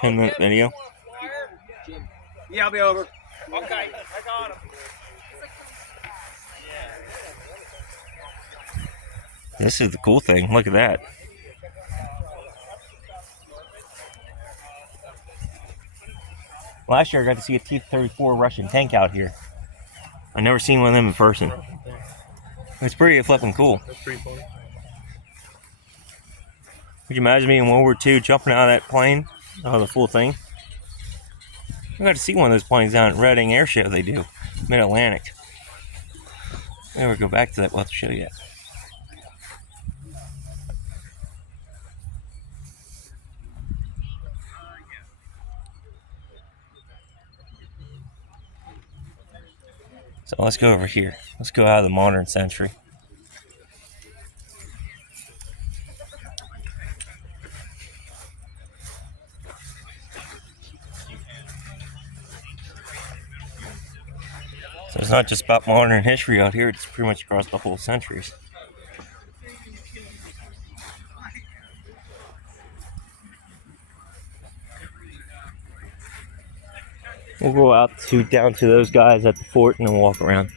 10-minute video. Yeah, I'll be over. Okay, I got him. This is the cool thing. Look at that. Last year I got to see a T-34 Russian tank out here. I never seen one of them in person. It's pretty flipping cool. That's pretty funny. Could you imagine me in World War II jumping out of that plane? Oh, the full thing. I got to see one of those planes down at Reading Air Show they do, Mid-Atlantic. Never go back to that weather show yet. So let's go over here. Let's go out of the modern century. So it's not just about modern history out here, it's pretty much across the whole centuries. We'll go out down to those guys at the fort and then walk around.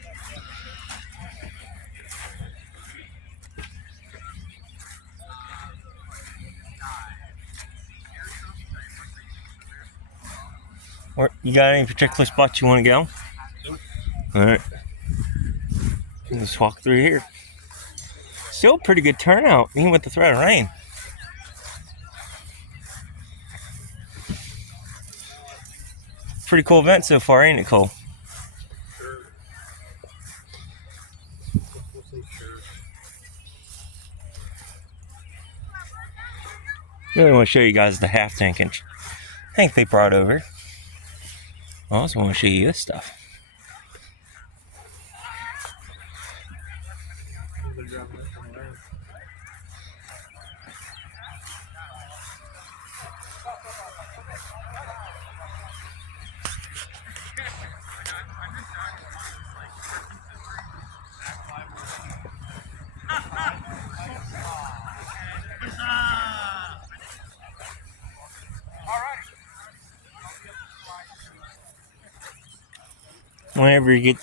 Or you got any particular spots you want to go? Nope. Alright. Let's walk through here. Still pretty good turnout, even with the threat of rain. Pretty cool event so far, ain't it, Cole? Sure. Really want to show you guys the half tank they brought over. I also want to show you this stuff.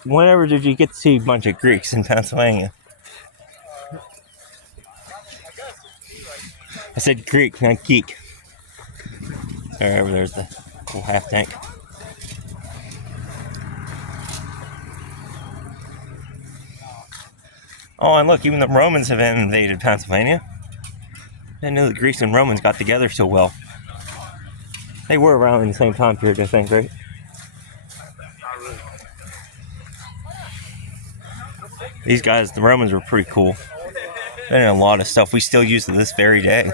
Whenever did you get to see a bunch of Greeks in Pennsylvania? I said Greek, not geek. There's the cool half tank. Oh, and look, even the Romans have invaded Pennsylvania. I didn't know the Greeks and Romans got together so well. They were around in the same time period, I think, right? These guys, the Romans, were pretty cool. They did a lot of stuff we still use to this very day.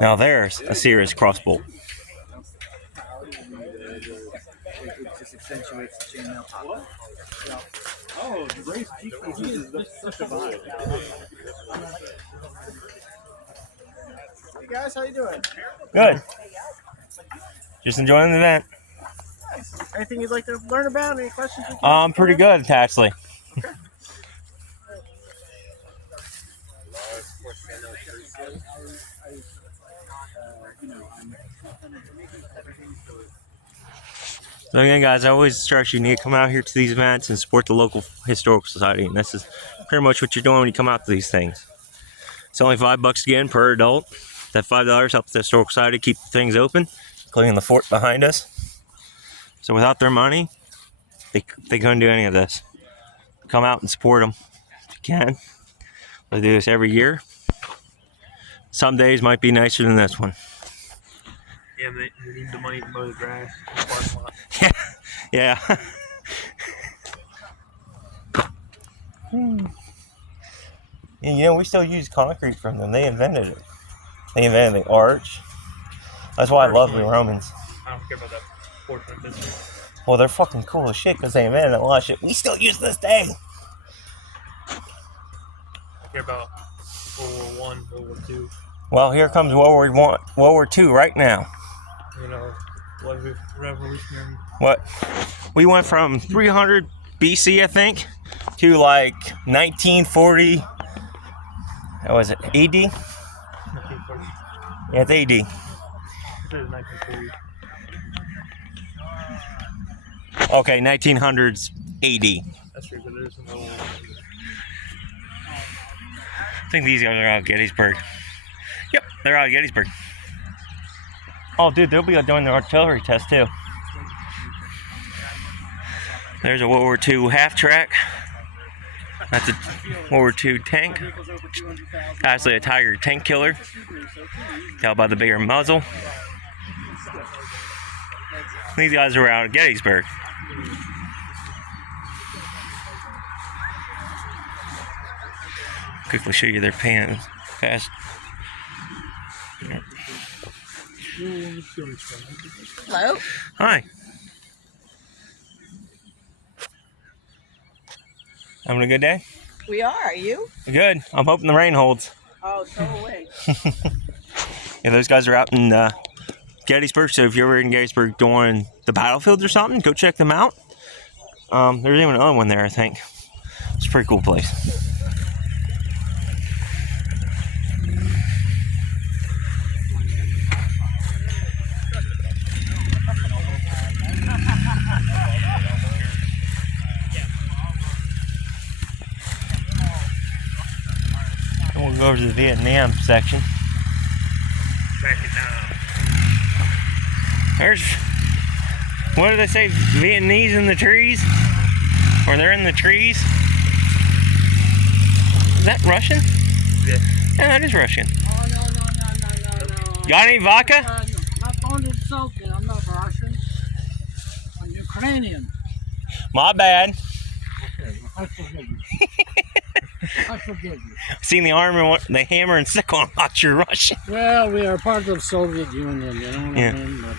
Now there's a serious crossbow. Hey guys, how you doing? Good. Just enjoying the event. Nice. Anything you'd like to learn about? Any questions? I'm pretty good, actually. Okay. So again, guys, I always stress you need to come out here to these events and support the local historical society, and this is pretty much what you're doing when you come out to these things. It's only $5 again per adult. That $5 helps the historical society keep things open, including the fort behind us. So without their money, they couldn't do any of this. Come out and support them if you can. They do this every year. Some days might be nicer than this one. Yeah, they need the money to mow the grass. Yeah. You know, we still use concrete from them. They invented it. They invented the arch. That's why I love the Romans. I don't care about that portion of history. Well, they're fucking cool as shit because they invented a lot of shit we still use this day. I care about World War I, World War II. Well, here comes World War II right now. You know, revolutionary. What? We went from 300 BC, I think, to like 1940. What was it? AD? 1940. Yeah, it's AD. It says 1940. Okay, 1900s AD. That's true, but there's some old. I think these guys are out of Gettysburg. Yep, they're out of Gettysburg. Oh, dude, they'll be doing their artillery test too. There's a World War II half track. That's a World War II tank. Actually, a Tiger tank killer. Tell by the bigger muzzle. These guys are out of Gettysburg. Quickly show you their pants fast. Hello? Hi. Having a good day? We are you? Good. I'm hoping the rain holds. Oh, so away. Yeah, those guys are out in Gettysburg, so if you're ever in Gettysburg during the battlefields or something, go check them out. There's even another one there, I think. It's a pretty cool place. And we'll go over to the Vietnam section. There's, what do they say, Vietnamese in the trees? Or they're in the trees? Is that Russian? Yeah. Yeah, that is Russian. Oh, no. Got any vodka? Not only insulting, I'm not Russian. I'm Ukrainian. My bad. Okay, I forgive you. I forgive you. Seen the armor, the hammer and sickle on out you're Russian. Well, we are part of Soviet Union, you know what Yeah. I mean? But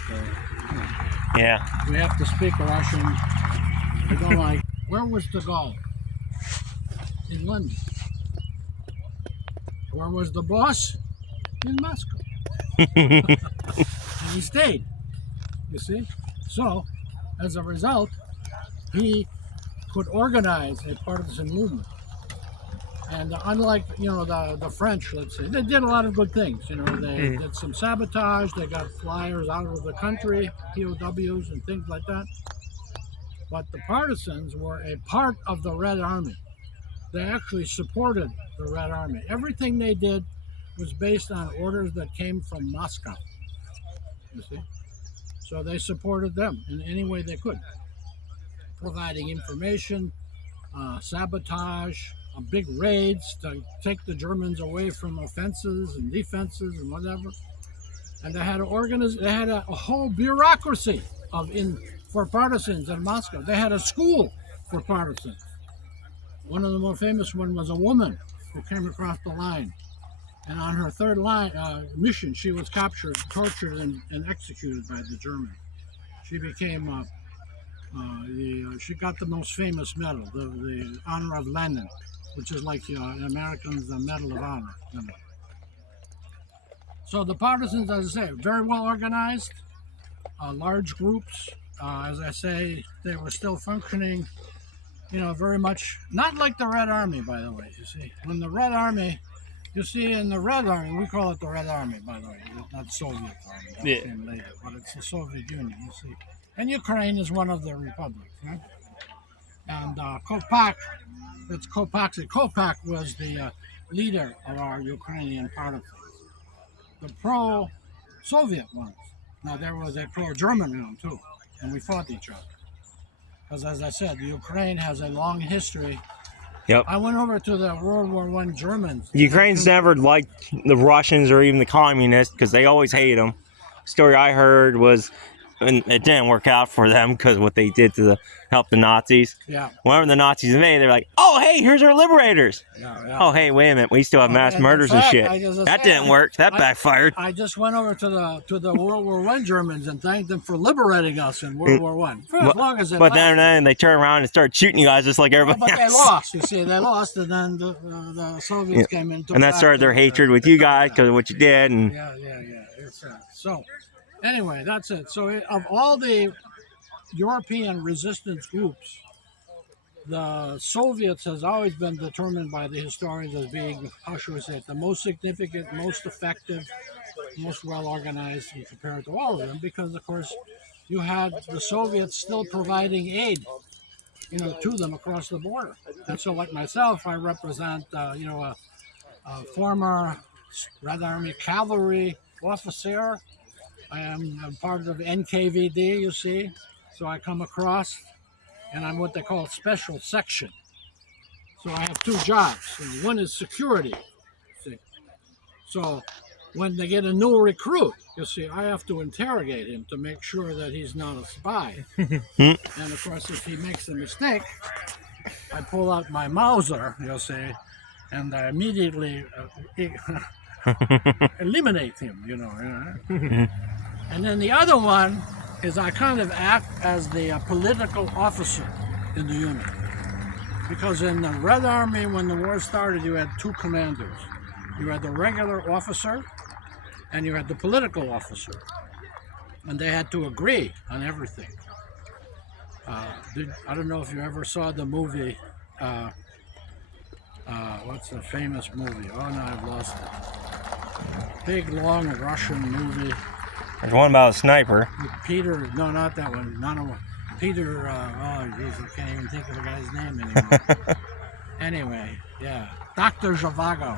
Yeah. we have to speak Russian. I go like, where was de Gaulle? In London. Where was the boss? In Moscow. And he stayed, you see? So, as a result, he could organize a partisan movement. And unlike, the French, let's say, they did a lot of good things. They did some sabotage, they got flyers out of the country, POWs and things like that. But the partisans were a part of the Red Army. They actually supported the Red Army. Everything they did was based on orders that came from Moscow, you see? So they supported them in any way they could, providing information, sabotage, big raids to take the Germans away from offenses and defenses and whatever. And they had a whole bureaucracy for partisans in Moscow. They had a school for partisans. One of the more famous one was a woman who came across the line. And on her third mission, she was captured, tortured, and executed by the Germans. She became, she got the most famous medal, the Honor of Lenin, which is like Americans' Medal of Honor. So the partisans, as I say, very well organized, large groups. As I say, they were still functioning, very much, not like the Red Army, by the way, you see. When the Red Army, you see in the Red Army, we call it the Red Army, by the way, not Soviet Army, that came later, but it's the Soviet Union, you see. And Ukraine is one of the republics, right? And Kopak, it's Kopak. Kopak was the leader of our Ukrainian partisans. The pro-Soviet ones. Now there was a pro-German one too, and we fought each other. Because as I said, Ukraine has a long history. Yep. I went over to the World War I Germans. Ukraine's never liked the Russians or even the communists because they always hate them. Story I heard was, and it didn't work out for them because what they did to help the Nazis. Yeah. Whenever the Nazis invaded, they're like, "Oh, hey, here's our liberators." Yeah. Oh, hey, wait a minute, we still have mass and in murders and fact, shit. That didn't work. That backfired. I just went over to the World War I Germans and thanked them for liberating us in World War I. For as long as it But lasted. then they turn around and start shooting you guys just like everybody But they else. lost. You see, they lost, and then the Soviets came in. And that started their hatred with you guys because of what you did. And Yeah. So, anyway, that's it. So, of all the European resistance groups, the Soviets has always been determined by the historians as being, how should we say it, the most significant, most effective, most well organized compared to all of them, because of course you had the Soviets still providing aid, to them across the border. And so, like myself, I represent, a former Red Army cavalry officer. I'm part of NKVD, you see. So I come across, and I'm what they call special section. So I have two jobs. And one is security. See? So when they get a new recruit, you see, I have to interrogate him to make sure that he's not a spy. And of course, if he makes a mistake, I pull out my Mauser, you see, and I immediately eliminate him, And then the other one is I kind of act as the political officer in the unit. Because in the Red Army, when the war started, you had two commanders. You had the regular officer and you had the political officer. And they had to agree on everything. I don't know if you ever saw the movie, what's the famous movie? Oh no, I've lost it. Big, long Russian movie. There's one about a sniper. With Peter, no, not that one. Peter, geez, I can't even think of the guy's name anymore. Anyway, yeah. Dr. Zhivago.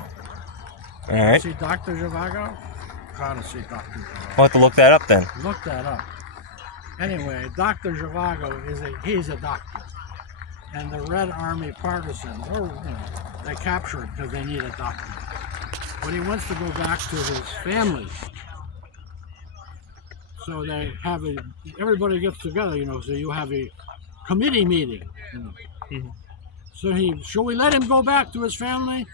All right. See Dr. Zhivago? Gotta see Dr. Zhivago. We'll have to look that up then. Look that up. Anyway, Dr. Zhivago he's a doctor. And the Red Army partisans, they capture him because they need a doctor. But he wants to go back to his family. So they have everybody gets together, so you have a committee meeting, So shall we let him go back to his family?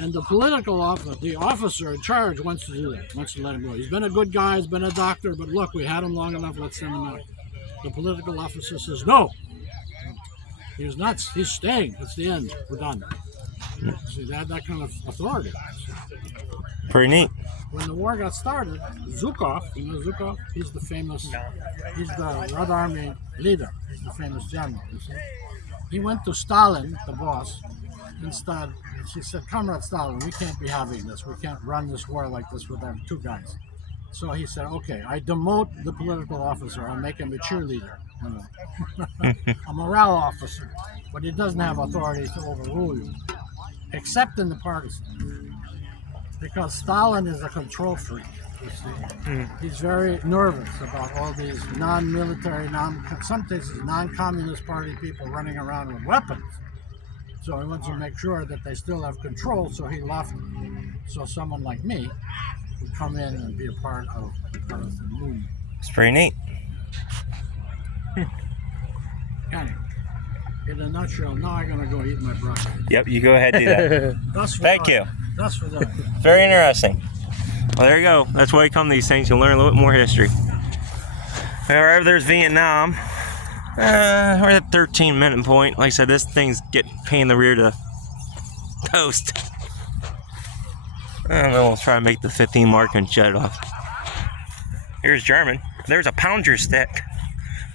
And the political officer, the officer in charge wants to do that, wants to let him go. He's been a good guy, he's been a doctor, but look, we had him long enough, let's send him out. The political officer says, no. He's nuts, he's staying, that's the end, we're done. See, that kind of authority. Pretty neat. When the war got started, Zhukov, Zhukov, he's the Red Army leader, he's the famous general. He went to Stalin, the boss, and she said, Comrade Stalin, we can't be having this. We can't run this war like this with our two guys. So he said, okay, I demote the political officer. I'll make him a cheerleader, a morale officer. But he doesn't have authority to overrule you, except in the partisan. Because Stalin is a control freak, you see. He's very nervous about all these non-military, some cases non-communist party people running around with weapons. So he wants to make sure that they still have control, so he left. So someone like me would come in and be a part of the movement. It's pretty neat. Anyway, in a nutshell, now I'm going to go eat my breakfast. Yep, you go ahead and do that. Thank you. That's for that. Very interesting. Well, there you go. That's why you come to these things. You'll learn a little bit more history. Wherever there's Vietnam, we're at 13-minute point. Like I said, this thing's getting pain in the rear to toast. I don't know. We'll try to make the 15 mark and shut it off. Here's German. There's a Panzerstick.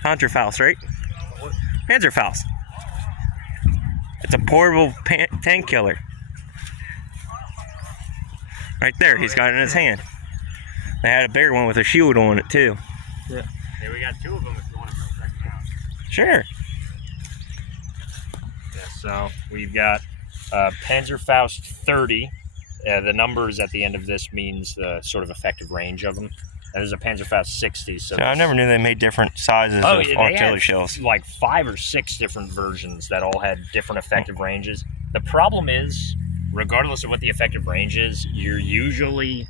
Panzerfaust, right? Panzerfaust. It's a portable tank killer. Right there, he's got it in his hand. They had a bigger one with a shield on it too. Yeah, we got two of them if you want to check it out. Sure. Yeah, so we've got Panzerfaust 30. The numbers at the end of this means the sort of effective range of them. And there's a Panzerfaust 60. So I never knew they made different sizes of artillery shells. Like 5 or 6 different versions that all had different effective ranges. The problem is, regardless of what the effective range is, you're usually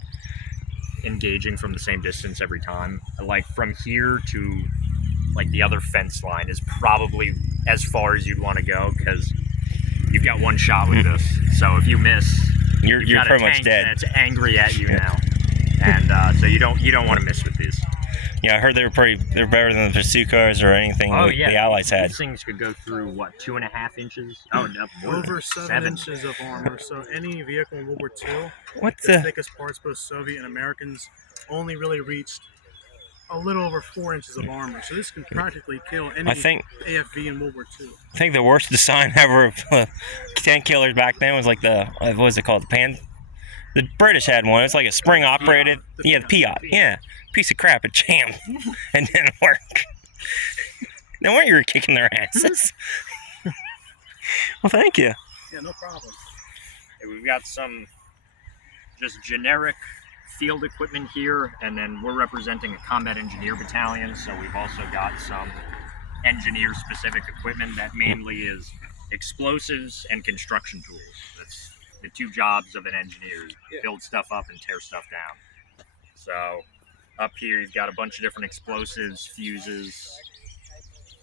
engaging from the same distance every time. Like from here to like the other fence line is probably as far as you'd want to go because you've got one shot with this. So if you miss, you're pretty much dead. That's angry at you now, and so you don't want to miss with these. Yeah, I heard they're better than the bazookas or anything the Allies had. These things could go through, what, 2.5 inches? Oh, no, over 7 inches of armor. So any vehicle in World War II, What the thickest parts, both Soviet and Americans, only really reached a little over 4 inches of armor. So this can practically kill any I think AFV in World War II. I think the worst design ever of tank killers back then was like the what was it called? The British had one. It's like a spring operated. Yeah, the Piat. Yeah, piece of crap. It jammed and didn't work. No wonder you were kicking their asses. Well, thank you. Yeah, no problem. We've got some just generic field equipment here, and then we're representing a combat engineer battalion, so we've also got some engineer-specific equipment that mainly is explosives and construction tools. That's the two jobs of an engineer: build stuff up and tear stuff down. So up here you've got a bunch of different explosives, fuses,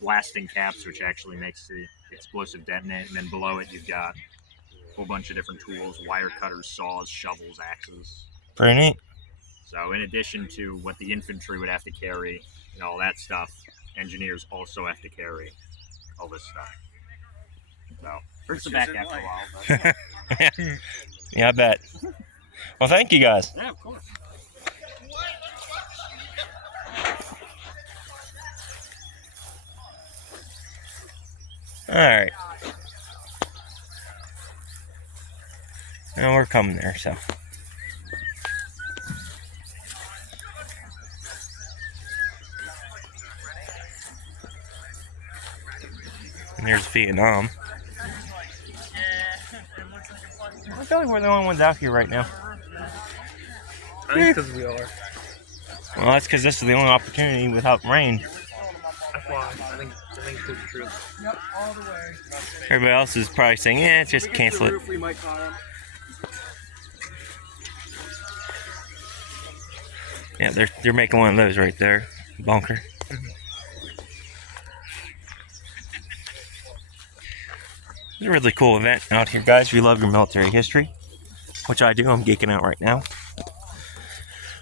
blasting caps, which actually makes the explosive detonate, and then below it you've got a whole bunch of different tools: wire cutters, saws, shovels, axes. Pretty neat. So in addition to what the infantry would have to carry and all that stuff, engineers also have to carry all this stuff. So hurts the back after a while. But, Yeah, I bet. Well, thank you guys. yeah, of course. All right. And we're coming there, so. And there's Vietnam. I feel like we're the only ones out here right now. I think because we are. Well, that's because this is the only opportunity without rain. That's why. I think it's true. Yep, all the way. Everybody else is probably saying, yeah, just cancel it. We might call him. Yeah, they're making one of those right there. Bunker. It's a really cool event out here, guys. If you love your military history, which I do, I'm geeking out right now.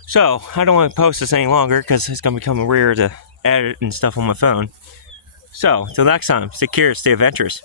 So, I don't want to post this any longer because it's going to become weird to edit and stuff on my phone. So, till next time, stay curious, stay adventurous.